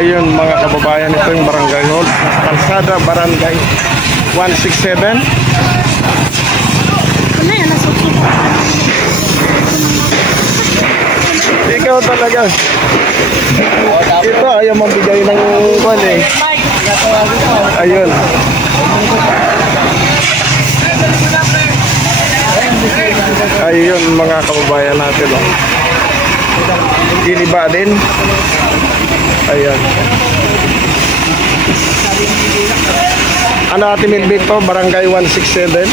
Ayun mga kababayan, ito yung barangay hall. Kalsada, barangay 167. Ikaw talaga. Ito ayaw mabigay ng kwan eh. Ayun. Ayun mga kababayan natin. Oh. Giniba din. Ayun. Ano Ate Milbit to? Barangay 167.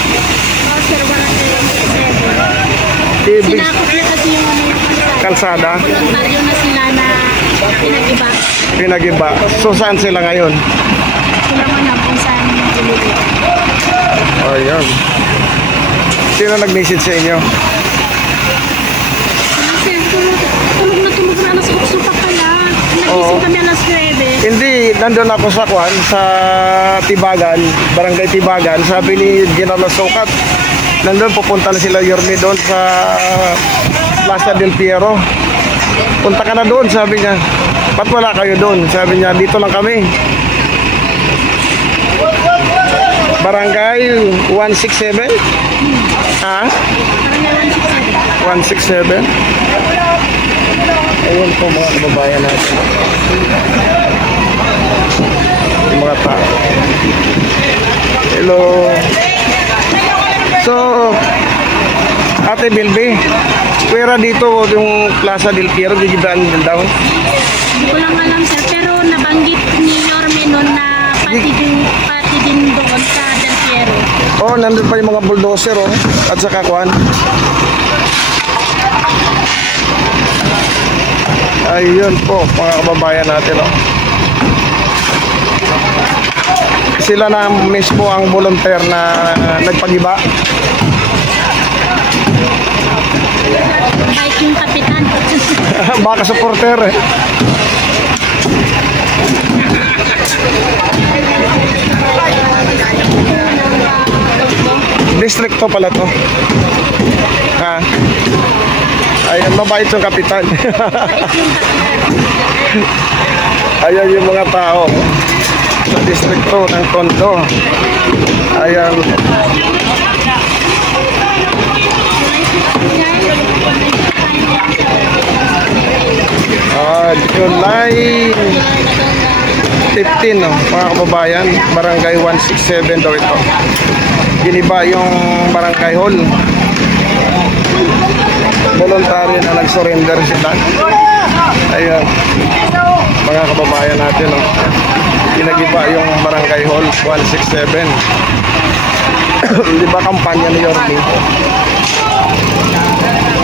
Ibig kalsada. Voluntaryo na sila na pinag-iba. Pinag-iba. So saan sila ngayon? Sila man na kung saan pinili. Ayun. Sino nag-message sa inyo? Kasi tulog na alas 8 pa pala. Nagising kami alas 9. Hindi, nandun ako sa Kwan, sa Tibagan, Barangay Tibagan. Sabi ni General Sukat, nandun pupunta na sila Yorme doon sa Plaza del Piero. Punta ka na doon, sabi niya. Ba't wala kayo doon? Sabi niya, dito lang kami. Barangay 167? Ha? 167? Ayun po mga kababayan natin. Yung mga tao. Hello. So, Ate Bilby, pwera dito yung Plaza del Piero, gigibaan din daw? Hindi ko lang alam sir, pero nabanggit ni Yorme noon na pati din doon sa Del Piero. Oh, nandun pa yung mga bulldozer oh, at saka Kwan. Ayun po mga kababayan natin oh. Sila na mismo ang volunteer na nagpagiba. Kahit yung kapitan. Baka supporter eh. Distrito pala to. Ha? Ayan, mabait yung kapitan. Ayan yung mga tao sa distrito ng Tondo. Ayan. July 15 no, mga kababayan, barangay 167 daw ito. Giniba yung barangay hall. Voluntary na nag-surrender sila. Ayun, mga kababayan natin no. Ginagiba yung barangay hall 167. Di ba kampanya ni Yorme?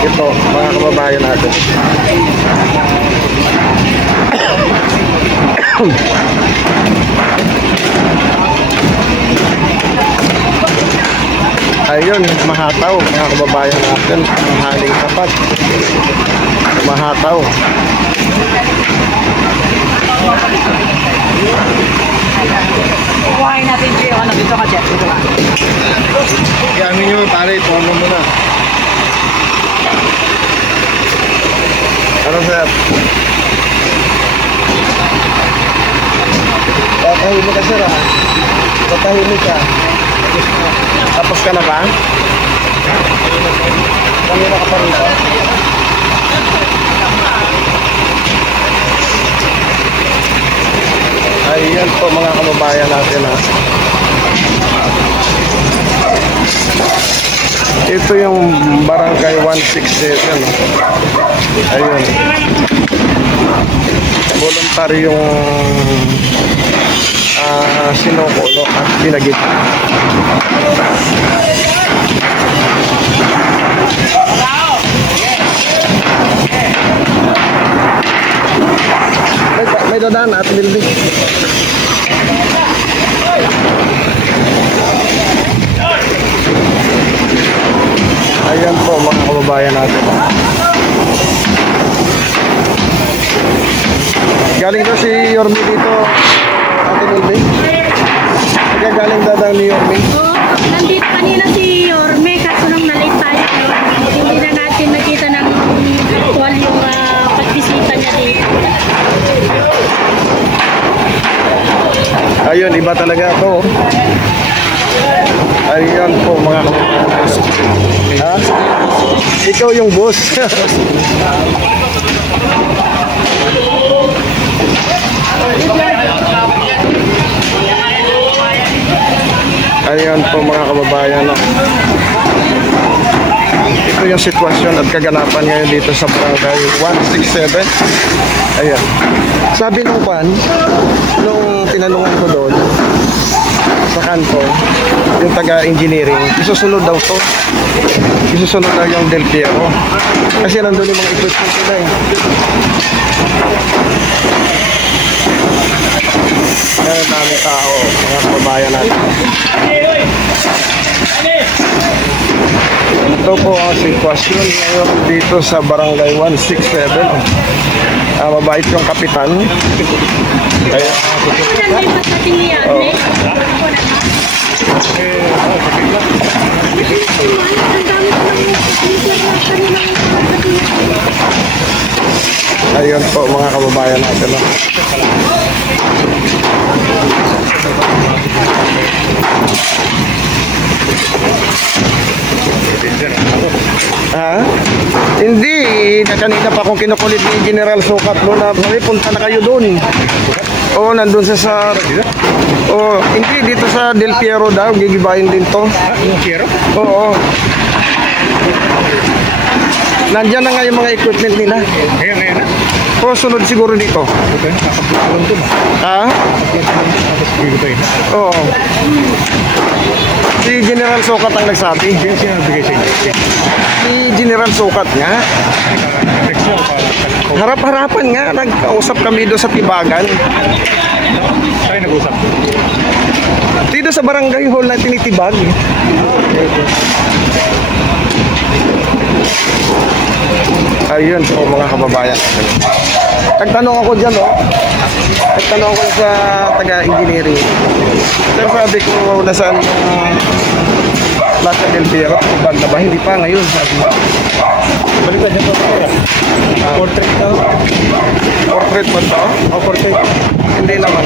Ito, mga kababayan natin. Ayun, mahataw, mga kababayan natin. Ang haling tapat. Mahataw. Kuhain natin siya. Ano dito ka, Jeff? Dito ka. Gamin nyo, pare. Tono mo na. Ano, sir? Tatahimik ka, sir, ha? Tatahimik ka. Tapos ka na ba? Kanina ka pa rito? Ayan po mga kababayan natin ha. Ito yung barangay 167. Ayun. Voluntary yung sinukulo at pinagit. May dadaan at Milby. Ayan po mga kababayan natin. Galing daw si Yorme dito, Ate Milby. Galing daw ni Yorme. Oo, nandito kanina si Yorme, kaso nung nalate tayo, hindi na natin nakita ng actual yung pagbisita niya dito. Ayun, iba talaga to. Ayun po mga ha? Ikaw yung boss. Ayun po mga kababayan. Ito yung sitwasyon at kaganapan ngayon dito sa barangay 167. Ayan. Sabi nung pan, nung tinanungan ko doon sa kanto, yung taga-engineering, isusunod daw to. Isusunod daw yung Del Piero. Kasi nandun yung mga equipment nila eh. Ngayon namin tao, mga kababayan natin. Ito po ang sitwasyon ngayon dito sa barangay 167. Mabait yung kapitan. Kaya, ayun po mga kababayan natin. Ha? Hindi, na kanina pa akong kinukulit ni General Sukat noon na sabi, punta na kayo doon. Oo, nandun sa oh, hindi, dito sa Del Piero daw, gigibayin din to. Del Piero? Oo. Nandiyan na nga yung mga equipment nila. Ngayon na? O, sunod siguro dito. Okay, nakapagpapalong doon. Ha? Oo. Si General Sukat ang nagsabi. Yan sinabigay sa inyo. Si General Sukat nga. Harap-harapan nga, nagkausap kami doon sa Tibagan. Tayo nag-usap. Dito sa barangay hall na tinitibag. Ayun po mga kababayan. Nagtanong ako dyan, oh. Nagtanong ako sa taga-engineering. Pero sabi ko, nasaan yung Plaza Del Piero? Tibag na ba? Hindi pa ngayon, sabi ko. Balik ka dyan po. Portrait daw. Portrait mo to? O portrait? Hindi naman.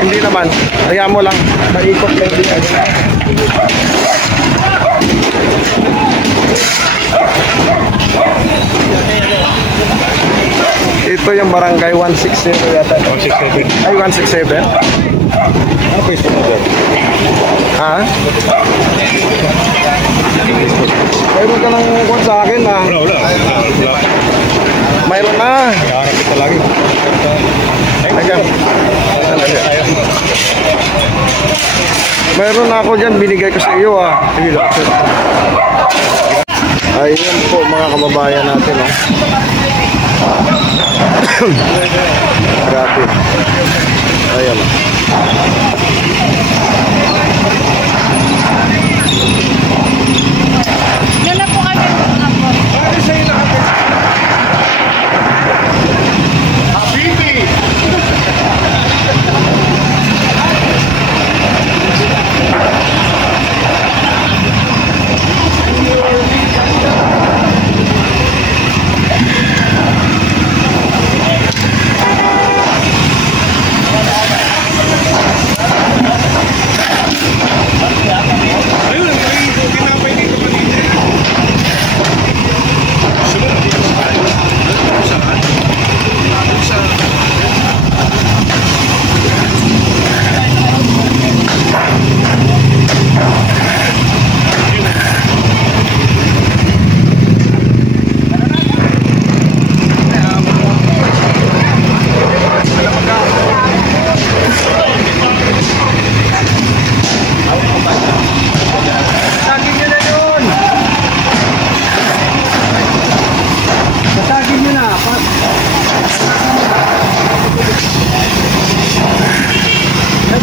Hindi naman. Kaya mo lang. Maikot lang din. Ito yung barangay 160 yata. 167. Ay, 167? Okay, so na Ha? Mayroon ka ng kung sa akin ha? Wala. Mayroon na. Nakaharap kita lagi. Teka. Mayroon na ako dyan. Binigay ko sa iyo ha. Ayun po mga kababayan natin oh. Grabe. Ayan oh. Doon na po kami mag-upload.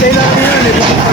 Kailangan yun eh.